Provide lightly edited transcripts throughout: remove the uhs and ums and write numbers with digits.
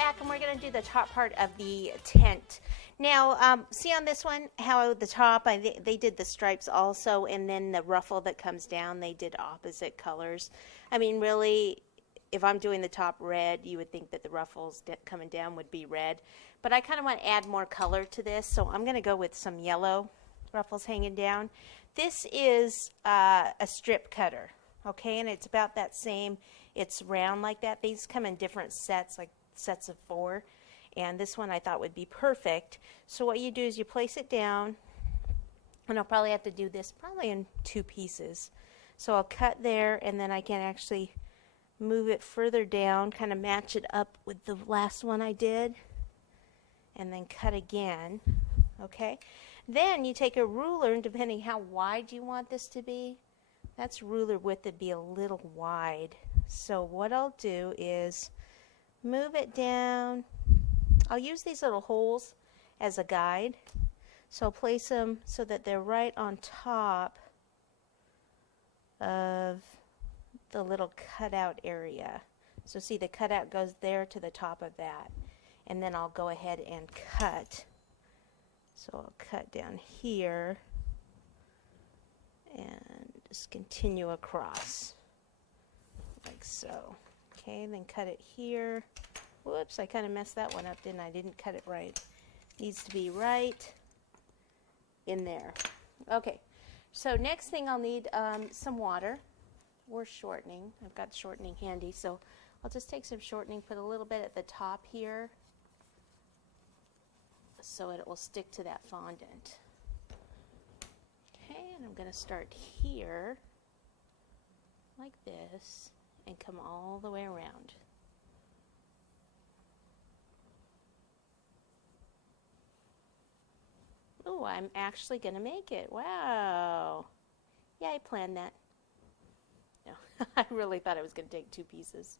back and we're going to do the top part of the tent. Now, see on this one how the top, they did the stripes also, and then the ruffle that comes down, they did opposite colors. I mean, really, if I'm doing the top red, you would think that the ruffles coming down would be red. But I kind of want to add more color to this, so I'm going to go with some yellow ruffles hanging down. This is a strip cutter, okay, and it's about that same. It's round like that. These come in different sets, like sets of 4. And this one I thought would be perfect. So what you do is you place it down, and I'll probably have to do this probably in 2 pieces. So I'll cut there, and then I can actually move it further down, kind of match it up with the last one I did, and then cut again, okay? Then you take a ruler, and depending how wide you want this to be, that's ruler width to be a little wide. So what I'll do is move it down. I'll use these little holes as a guide. So I'll place them so that they're right on top of the little cutout area. So see, the cutout goes there to the top of that. And then I'll go ahead and cut. So I'll cut down here and just continue across like so. Okay, and then cut it here. Whoops, I kind of messed that one up, didn't I? Didn't cut it right. Needs to be right in there. Okay, so next thing I'll need some water or shortening. I've got shortening handy, so I'll just take some shortening, put a little bit at the top here so it will stick to that fondant. Okay, and I'm going to start here like this and come all the way around. Oh, I'm actually going to make it. Wow. Yeah, I planned that. No, I really thought I was going to take 2 pieces,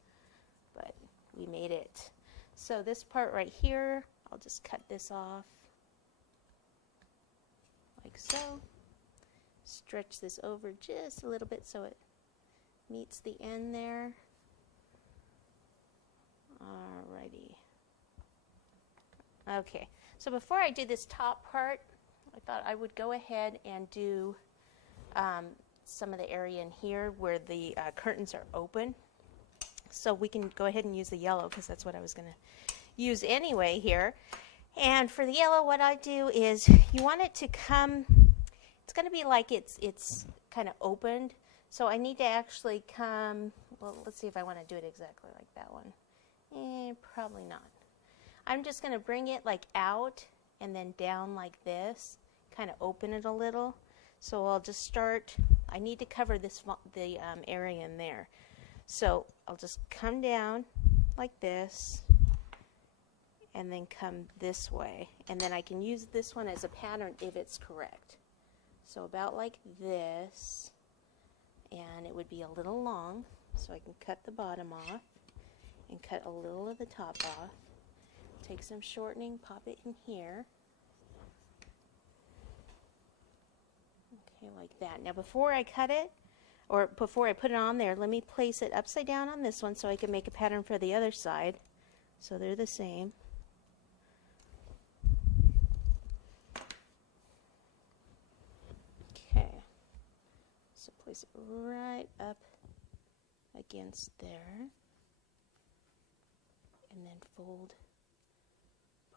but we made it. So this part right here, I'll just cut this off like so. Stretch this over just a little bit so it meets the end there. Alrighty. Okay, so before I do this top part, I thought I would go ahead and do some of the area in here where the curtains are open. So we can go ahead and use the yellow because that's what I was going to use anyway here. And for the yellow, what I do is you want it to come, it's going to be like it's kind of opened. So I need to actually come, well, let's see if I want to do it exactly like that one. Probably not. I'm just going to bring it like out and then down like this, kind of open it a little. So I'll just start, I need to cover this the area in there. So I'll just come down like this and then come this way. And then I can use this one as a pattern if it's correct. So about like this, and it would be a little long, so I can cut the bottom off and cut a little of the top off. Take some shortening, pop it in here. Okay, like that. Now before I cut it, or before I put it on there, let me place it upside down on this one so I can make a pattern for the other side. So they're the same. Okay. So place it right up against there. And then fold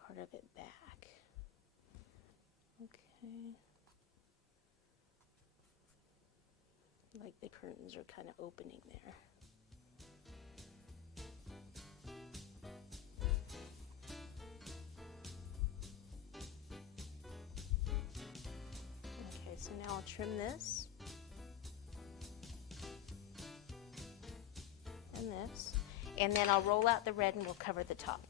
part of it back. Okay. Like the curtains are kind of opening there. Okay, so now I'll trim this and this, and then I'll roll out the red and we'll cover the top.